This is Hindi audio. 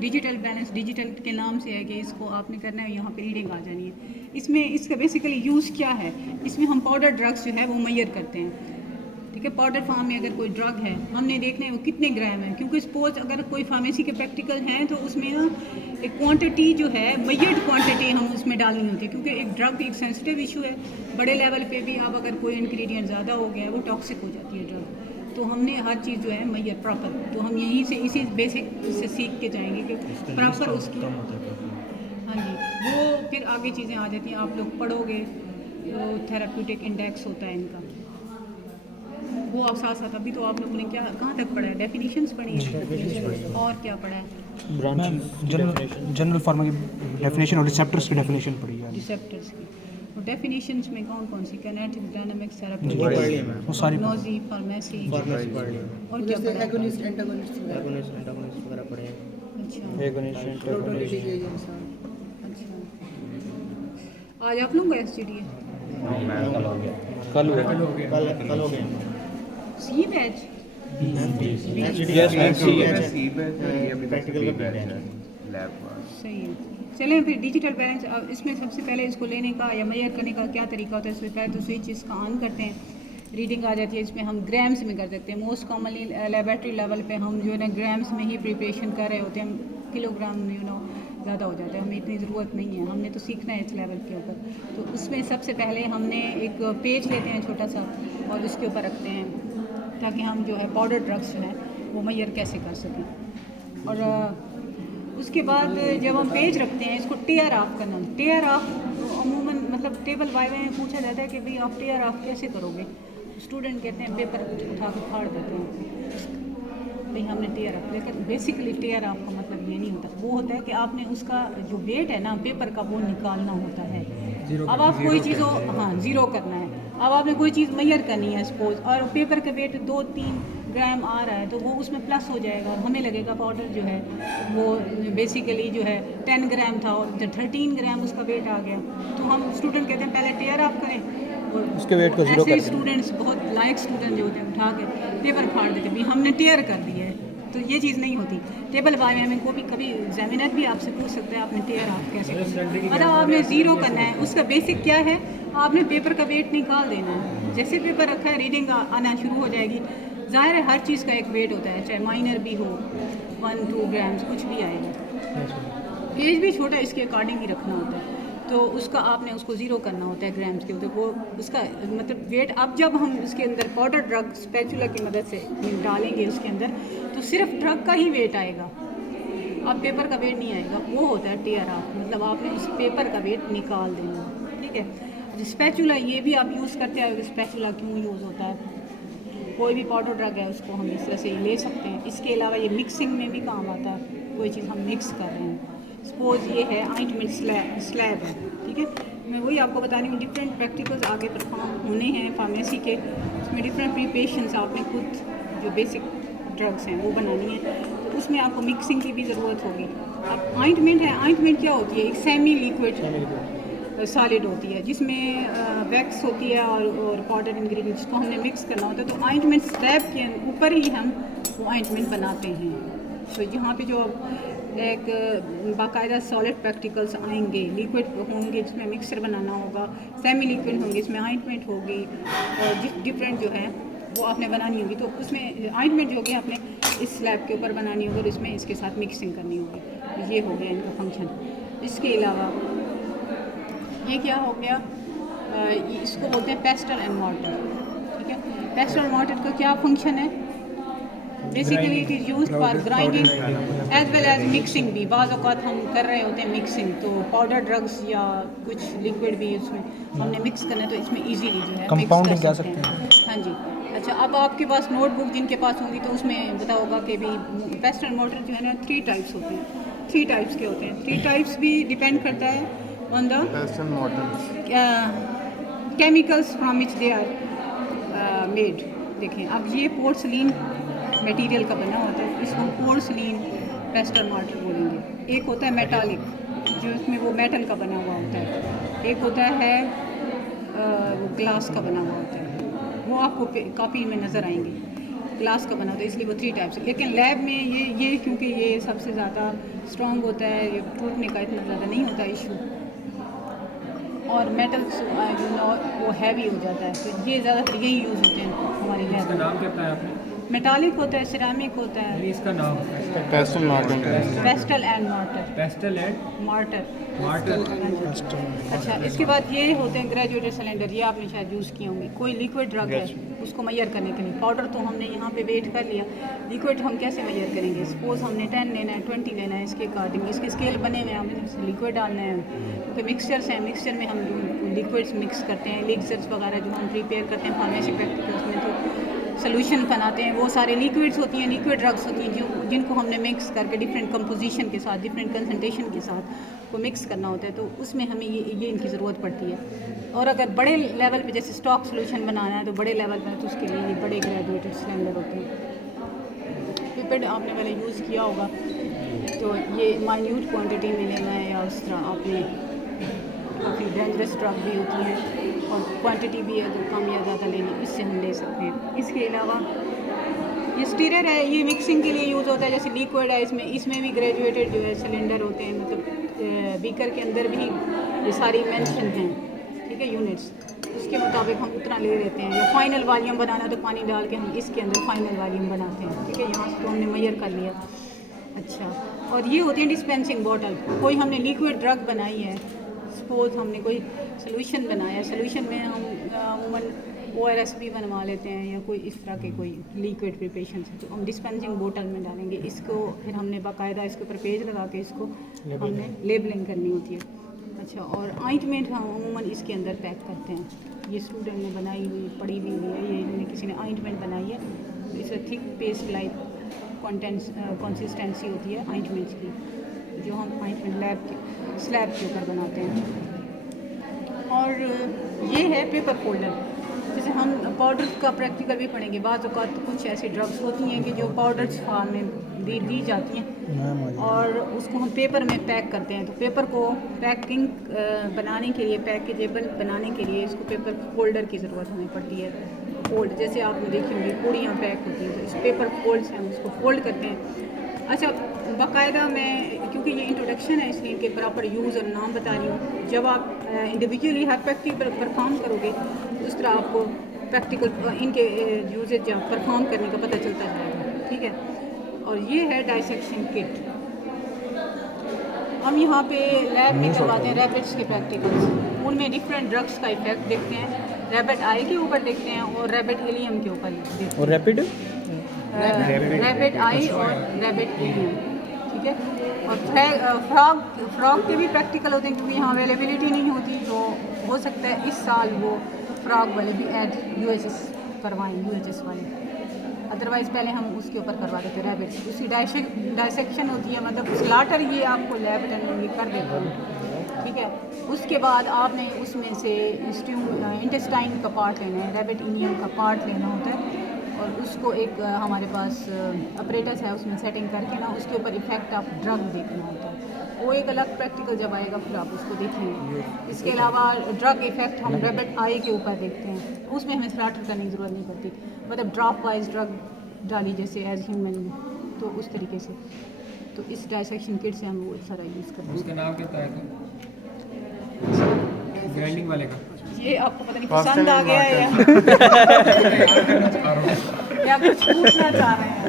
डिजिटल बैलेंस डिजिटल के नाम से है कि इसको आपने करना है, यहाँ पे रीडिंग आ जानी है। इसमें इसका बेसिकली यूज़ क्या है, इसमें हम पाउडर ड्रग्स जो है वो मैयर करते हैं। ठीक है, पाउडर फार्म में अगर कोई ड्रग है हमने देखना है वो कितने ग्राम है, क्योंकि सपोज अगर कोई फार्मेसी के प्रैक्टिकल हैं तो उसमें ना एक क्वांटिटी जो है मैयर्ड क्वांटिटी हम उसमें डालनी होती है, क्योंकि एक ड्रग एक सेंसिटिव इशू है। बड़े लेवल पे भी अब अगर कोई इंग्रेडिएंट ज़्यादा हो गया है वो टॉक्सिक हो जाती है ड्रग। तो हमने हर चीज़ जो है मैयर प्रॉपर, तो हम यहीं से इसी बेसिक से सीख के जाएंगे कि प्रॉपर उसकी। हाँ जी, वो फिर आगे चीज़ें आ जाती हैं, आप लोग पढ़ोगे वो थेराप्यूटिक इंडेक्स होता है इनका, वो आप साथ साथ। अभी तो आप लोगों ने क्या कहाँ तक पढ़ा है, डेफिनेशंस पढ़ी है और क्या पढ़ा है? जनरल फार्मा की डेफिनेशन और रिसेप्टर्स की डेफिनेशन पढ़ी है। रिसेप्टर्स की और डेफिनेशंस में कौन कौन सी, काइनेटिक्स, डायनामिक्स, थेरापी, वो सारी नोजी, फार्मेसी पढ़ ली है। और क्या पढ़ा है? एगोनिस्ट एंटागोनिस्ट वगैरह पढ़े हैं। अच्छा प्रोटोलिटिक एजेंट्स। अच्छा, आज आप लोगों का एसजीडी है? कल हुआ कल हो गए सी बैच? प्रैक्टिकल का सही है। चलें फिर डिजिटल बैलेंस, अब इसमें सबसे पहले इसको लेने का या मेजर करने का क्या तरीका होता है। इससे पहले तो स्विच इसका ऑन करते हैं, रीडिंग आ जाती है। इसमें हम ग्राम्स में कर सकते हैं। मोस्ट कॉमनली लेबोरेटरी लेवल पे हम जो है ना ग्राम्स में ही प्रिपरेशन कर रहे होते हैं। किलोग्राम में ज़्यादा हो जाता है, हमें इतनी ज़रूरत नहीं है, हमने तो सीखना है इस लेवल के ऊपर। तो उसमें सबसे पहले हमने एक पेज लेते हैं छोटा सा और उसके ऊपर रखते हैं, ताकि हम जो है पाउडर ड्रग्स जो है वो मैयर कैसे कर सकें। और उसके बाद जब हम पेज रखते हैं इसको टेयर ऑफ करना। टेयर ऑफ अमूमन मतलब टेबल वाइवा में पूछा जाता है कि भाई आप टेयर ऑफ कैसे करोगे। स्टूडेंट कहते हैं पेपर उठा के फाड़ देते हैं, भाई हमने टेयर ऑफ। लेकिन बेसिकली टेयर ऑफ का मतलब ये नहीं होता, वो होता है कि आपने उसका जो वेट है ना पेपर का वो निकालना होता है। अब आप कोई चीज़ हाँ ज़ीरो करना है। अब आपने कोई चीज़ मैयर करनी है सपोज, और पेपर का वेट 2-3 ग्राम आ रहा है तो वो उसमें प्लस हो जाएगा और हमें लगेगा पाउडर जो है वो बेसिकली जो है 10 ग्राम था और 13 ग्राम उसका वेट आ गया। तो हम स्टूडेंट कहते हैं पहले टेयर ऑफ करें और उसके वेट को जीरो ऐसे कर स्टूडेंट्स बहुत लाइक स्टूडेंट जो होते हैं उठा के पेपर फाड़ देते भाई हमने टेयर कर दिया है। तो ये चीज़ नहीं होती। टेबल वाइवा में को भी कभी एग्जामिनर भी आपसे पूछ सकते हैं आपने टेयर ऑफ कैसे करना है। मतलब आपने ज़ीरो करना है। उसका बेसिक क्या है, आपने पेपर का वेट निकाल देना है। जैसे पेपर रखा है रीडिंग आना शुरू हो जाएगी। ज़ाहिर है हर चीज़ का एक वेट होता है, चाहे माइनर भी हो 1-2 ग्राम्स कुछ भी आएगा। पेज भी छोटा इसके अकॉर्डिंग ही रखना होता है। तो उसका आपने उसको ज़ीरो करना होता है ग्राम्स के ऊपर। वो उसका मतलब वेट अब जब हम इसके अंदर पाउडर ड्रग स्पैचुला की मदद से डालेंगे उसके अंदर तो सिर्फ ड्रग का ही वेट आएगा, अब पेपर का वेट नहीं आएगा। वो होता है टेयर ऑफ, मतलब आपने उस पेपर का वेट निकाल देना। ठीक है, स्पैचुला ये भी आप यूज़ करते हैं। स्पैचुला क्यों यूज़ होता है, कोई भी पाउडर ड्रग है उसको हम इस तरह से ले सकते हैं। इसके अलावा ये मिक्सिंग में भी काम आता है। कोई चीज़ हम मिक्स कर रहे हैं, सपोज ये है ऑइंटमेंट स्लैब है, ठीक है। मैं वही आपको बता रही हूँ, डिफरेंट प्रैक्टिकल्स आगे परफॉर्म होने हैं फार्मेसी के। उसमें डिफरेंट प्रिपरेशंस आपने खुद जो बेसिक ड्रग्स हैं वो बनानी है, तो उसमें आपको मिक्सिंग की भी ज़रूरत होगी। अब ऑइंटमेंट है, ऑइंटमेंट क्या होती है, एक सेमी लिक्विड सॉलिड होती है जिसमें वैक्स होती है और पाउडर इंग्रेडिएंट्स को हमने मिक्स करना होता है। तो ऑइंटमेंट स्लैब के ऊपर ही हम वो ऑइंटमेंट बनाते हैं। तो यहाँ पे जो एक बाकायदा सॉलिड प्रैक्टिकल्स आएंगे, लिक्विड होंगे जिसमें मिक्सर बनाना होगा, सेमी लिक्विड होंगे इसमें ऑइंटमेंट होगी और डिफरेंट जो है वो आपने बनानी होगी। तो उसमें ऑइंटमेंट जो होगी आपने इस स्लैब के ऊपर बनानी होगी और इसमें इसके साथ मिक्सिंग करनी होगी। ये हो गया इनका फंक्शन। इसके अलावा ये क्या हो गया, इसको बोलते हैं पेस्टल एंड मॉर्टर। ठीक है, पेस्टल एंड मॉर्टर का क्या फंक्शन है, basically it is used for grinding as well as mixing भी। बाज़ औक़ात हम कर रहे होते हैं मिक्सिंग, तो पाउडर ड्रग्स या कुछ लिक्विड भी उसमें हमने मिक्स करना है तो इसमें इजीली जो है कंपाउंडिंग मिक्स कह कर सकते सकते हैं। हाँ जी। अच्छा, अब आपके पास नोटबुक जिनके पास होंगी तो उसमें पता होगा कि भी पेस्टल एंड मॉर्टर जो है ना 3 टाइप्स होते हैं। 3 टाइप्स के होते हैं। 3 टाइप्स भी डिपेंड करता है on the chemicals from which they are made। देखें, अब ये पोर्सलीन मटेरियल का बना होता है, इसको पोर्सलीन पेस्टल मॉर्टर बोलेंगे। एक होता है मेटालिक जो इसमें वो मेटल का बना हुआ होता है। एक होता है वो ग्लास का बना हुआ होता है, वो आपको कॉपी में नज़र आएंगे। ग्लास का बना होता है, इसलिए वो 3 टाइप्स। लेकिन लैब में ये क्योंकि ये सबसे ज़्यादा स्ट्रॉन्ग होता है, ये टूटने का इतना ज़्यादा नहीं होता इशू, और मेटल्स वो हैवी हो जाता है, तो ये ज़्यादातर यही यूज़ होते हैं हमारी लैब इसका में। नाम क्या बताया आपने? मेटालिक होता है, सिरामिक होता है, नहीं, इसका नाम pastel Martin pastel and martyr. Pastel and martyr. Martyr. अच्छा, इसके बाद ये होते हैं ग्रेजुएटेड सिलेंडर, ये आपने शायद यूज़ किए होंगे। कोई लिक्विड ड्रग है उसको मैयर करने के लिए, पाउडर तो हमने यहाँ पे वेट कर लिया, लिक्विड हम कैसे मैयर करेंगे? सपोज हमने 10 लेना है, 20 लेना है, इसके अकॉर्डिंग इसके स्केल बने हुए हैं, हमने लिक्विड डालना है, क्योंकि मिक्सचर्स हैं, मिक्सचर में हम लिक्विड्स मिक्स करते हैं, एलिक्सर्स वगैरह जो हम प्रिपेयर करते हैं फार्मेसी प्रैक्टिकल्स में, तो सोल्यूशन बनाते हैं, वो सारे लिक्विड्स होती हैं, लिक्विड ड्रग्स होती हैं जिनको हमने मिक्स करके डिफरेंट कंपोजिशन के साथ, डिफरेंट कंसनट्रेशन के साथ को मिक्स करना होता है, तो उसमें हमें ये इनकी ज़रूरत पड़ती है। और अगर बड़े लेवल पे जैसे स्टॉक सोल्यूशन बनाना है, तो बड़े लेवल पर तो उसके लिए ये बड़े ग्रेजुएटेड सिलेंडर होते हैं। पिपेट आपने पहले यूज़ किया होगा, तो ये माइन्यूट क्वांटिटी में लेना है, या उस तरह आपने काफ़ी डेंजरस ड्रग भी होती है और क्वांटिटी भी अगर कम या ज़्यादा लेनी, इससे हम ले सकते हैं। इसके अलावा ये स्टीरर है, ये मिक्सिंग के लिए यूज़ होता है, जैसे लिक्विड है, इसमें भी ग्रेजुएटेड जो है सिलेंडर होते हैं, मतलब बीकर के अंदर भी ये सारी मेंशन हैं, ठीक है, यूनिट्स, उसके मुताबिक हम उतना ले लेते हैं। या फाइनल वॉल्यूम बनाना है तो पानी डाल के हम इसके अंदर फाइनल वॉल्यूम बनाते हैं, ठीक है, यहाँ से तो हमने मेजर कर लिया। अच्छा, और ये होती है डिस्पेंसिंग बॉटल। कोई हमने लिक्विड ड्रग बनाई है, सपोज हमने कोई सोल्यूशन बनाया, सोल्यूशन में हम अमूमन ORS भी बनवा लेते हैं, या कोई इस तरह के कोई लिक्विड प्रिपरेशन से, तो हम डिस्पेंसिंग बोतल में डालेंगे इसको, फिर हमने बाकायदा इसके ऊपर पेज लगा के इसको हमने लेबलिंग करनी होती है। अच्छा, और ऑइंटमेंट हम अमूमन इसके अंदर पैक करते हैं। ये स्टूडेंट ने बनाई हुई पड़ी हुई है, ये इन्होंने किसी ने ऑइंटमेंट बनाई है, तो इससे थिक पेस्ट लाइक कंसिस्टेंसी होती है ऑइंटमेंट्स की, जो हम ऑइंटमेंट लैब के स्लैब के ऊपर बनाते हैं। और ये है पेपर फोल्डर, जैसे हम पाउडर का प्रैक्टिकल भी पढ़ेंगे। बाज़ औक़ात तो कुछ ऐसी ड्रग्स होती हैं कि जो पाउडर्स फॉर्म में दी जाती हैं, और उसको हम पेपर में पैक करते हैं, तो पेपर को पैकिंग बनाने के लिए, पैकेजेबल बनाने के लिए इसको पेपर फोल्डर की ज़रूरत हमें पड़ती है। फोल्ड, जैसे आपने देखी होंगी पूड़ियाँ पैक होती हैं, तो इस पेपर फोल्ड से हम उसको फोल्ड करते हैं। अच्छा, बाकायदा मैं, क्योंकि ये इंट्रोडक्शन है इसलिए इनके प्रॉपर यूज़ और नाम बता रही हूँ। जब आप इंडिविजुअली हर प्रैक्टिकल परफॉर्म करोगे, तो उस तरह आपको प्रैक्टिकल इनके यूजेज या परफॉर्म करने का पता चलता जाएगा, ठीक है। और ये है डाइसेक्शन किट। हम यहाँ पे लैब में करवाते हैं रैबिट्स के प्रैक्टिकल्स, उनमें डिफरेंट ड्रग्स का इफेक्ट देखते हैं। रैबिट आई के ऊपर देखते हैं और रैबिट इलियम के ऊपर देखते हैं। और रैपिड रैबिट आई और रैबिट इलियम, ठीक है। और फ्रॉग के भी प्रैक्टिकल होते हैं, क्योंकि यहाँ अवेलेबिलिटी नहीं होती, तो हो सकता है इस साल वो फ्रॉग वाले भी UHS करवाएं, UHS वाले। अदरवाइज़ पहले हम उसके ऊपर करवा देते रैबिट्स। उसकी डाइसेक्शन होती है, मतलब स्लाटर ये आपको लैब अटेंडेंट ये कर देते हैं, ठीक है। उसके बाद आपने उसमें से इंटेस्टाइन का पार्ट लेना है, रैबिट इलियम का पार्ट लेना होता है, और उसको एक हमारे पास ऑपरेटर्स है, उसमें सेटिंग करके ना उसके ऊपर इफेक्ट ऑफ ड्रग देखना होता है। वो एक अलग प्रैक्टिकल जब आएगा फिर आप उसको देखेंगे। इसके अलावा ड्रग इफेक्ट हम रैबिट आई के ऊपर देखते हैं, उसमें हमें स्लाटर करने की ज़रूरत नहीं पड़ती, मतलब ड्रॉप वाइज ड्रग डाली जैसे एज ह्यूमन, तो उस तरीके से। तो इस डाइसेक्शन किट से हम वो सारा यूज़ करते हैं। उसका नाम क्या था ग्राइंडिंग वाले का? ये आपको पता नहीं पसंद आ गया है या कुछ पूछना चाह रहे हैं?